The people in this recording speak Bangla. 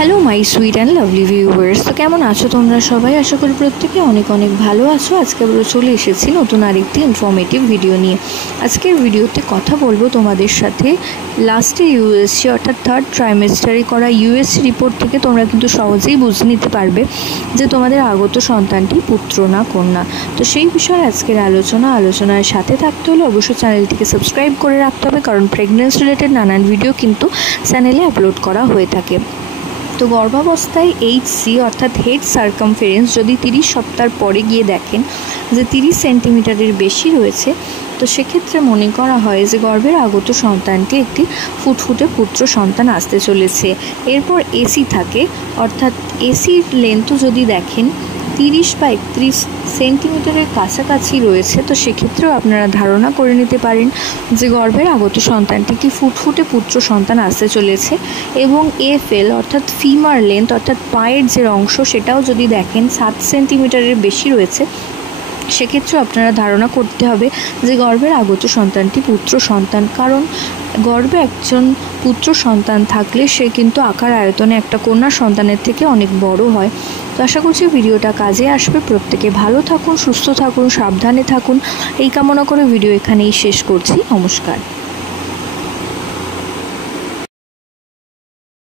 Hello my sweet and lovely viewers, তো কেমন আছো তোমরা সবাই? আশা করি প্রত্যেকে অনেক অনেক ভালো আছো। আজকে আমরা চলে এসেছি নতুন আরেকটি ইনফরমেটিভ ভিডিও নিয়ে। আজকের ভিডিওতে কথা বলবো তোমাদের সাথে লাস্টে ইউএসসি অর্থাৎ থার্ড ট্রাইমেস্টারে করা ইউএসসি রিপোর্ট থেকে তোমরা কিন্তু সহজেই বুঝে নিতে পারবে যে তোমাদের আগত সন্তানটি পুত্র না কন্যা। তো সেই বিষয়ে আজকের আলোচনার সাথে থাকতে হলে অবশ্যই চ্যানেলটিকে সাবস্ক্রাইব করে রাখতে হবে, কারণ প্রেগন্যান্সি রিলেটেড নানান ভিডিও কিন্তু চ্যানেলে আপলোড করা হয়ে থাকে। তো গর্ভাবস্থায় এইচসি অর্থাৎ হেড সার্কামফারেন্স যদি 30 সপ্তাহ পরে গিয়ে দেখেন যে 30 সেন্টিমিটারের বেশি রয়েছে, তো সেক্ষেত্রে মনে করা হয় যে গর্ভের আগত সন্তানটি একটি ফুটফুটে পুত্র সন্তান আসতে চলেছে। এরপর এসি থাকে, অর্থাৎ এসির লেন্থও যদি দেখেন 30 বা 31 সেন্টিমিটারের কাছাকাছি রয়েছে, তো সেক্ষেত্রেও আপনারা ধারণা করে নিতে পারেন যে গর্ভের আগত সন্তানটি কি ফুটফুটে পুত্র সন্তান আসতে চলেছে। এবং এফএল অর্থাৎ ফিমার লেন্থ অর্থাৎ পায়ের যে অংশ সেটাও যদি দেখেন 7 সেন্টিমিটারের বেশি রয়েছে, সেক্ষেত্রেও আপনারা ধারণা করতে হবে যে গর্ভের আগত সন্তানটি পুত্র সন্তান। কারণ গর্ভে একজন পুত্র সন্তান থাকলে সে কিন্তু আকার আয়তনে একটা কন্যা সন্তানের থেকে অনেক বড় হয়। তো আশা করছি ভিডিওটা কাজে আসবে। প্রত্যেকে ভালো থাকুন, সুস্থ থাকুন, সাবধানে থাকুন এই কামনা করে ভিডিও এখানেই শেষ করছি। নমস্কার।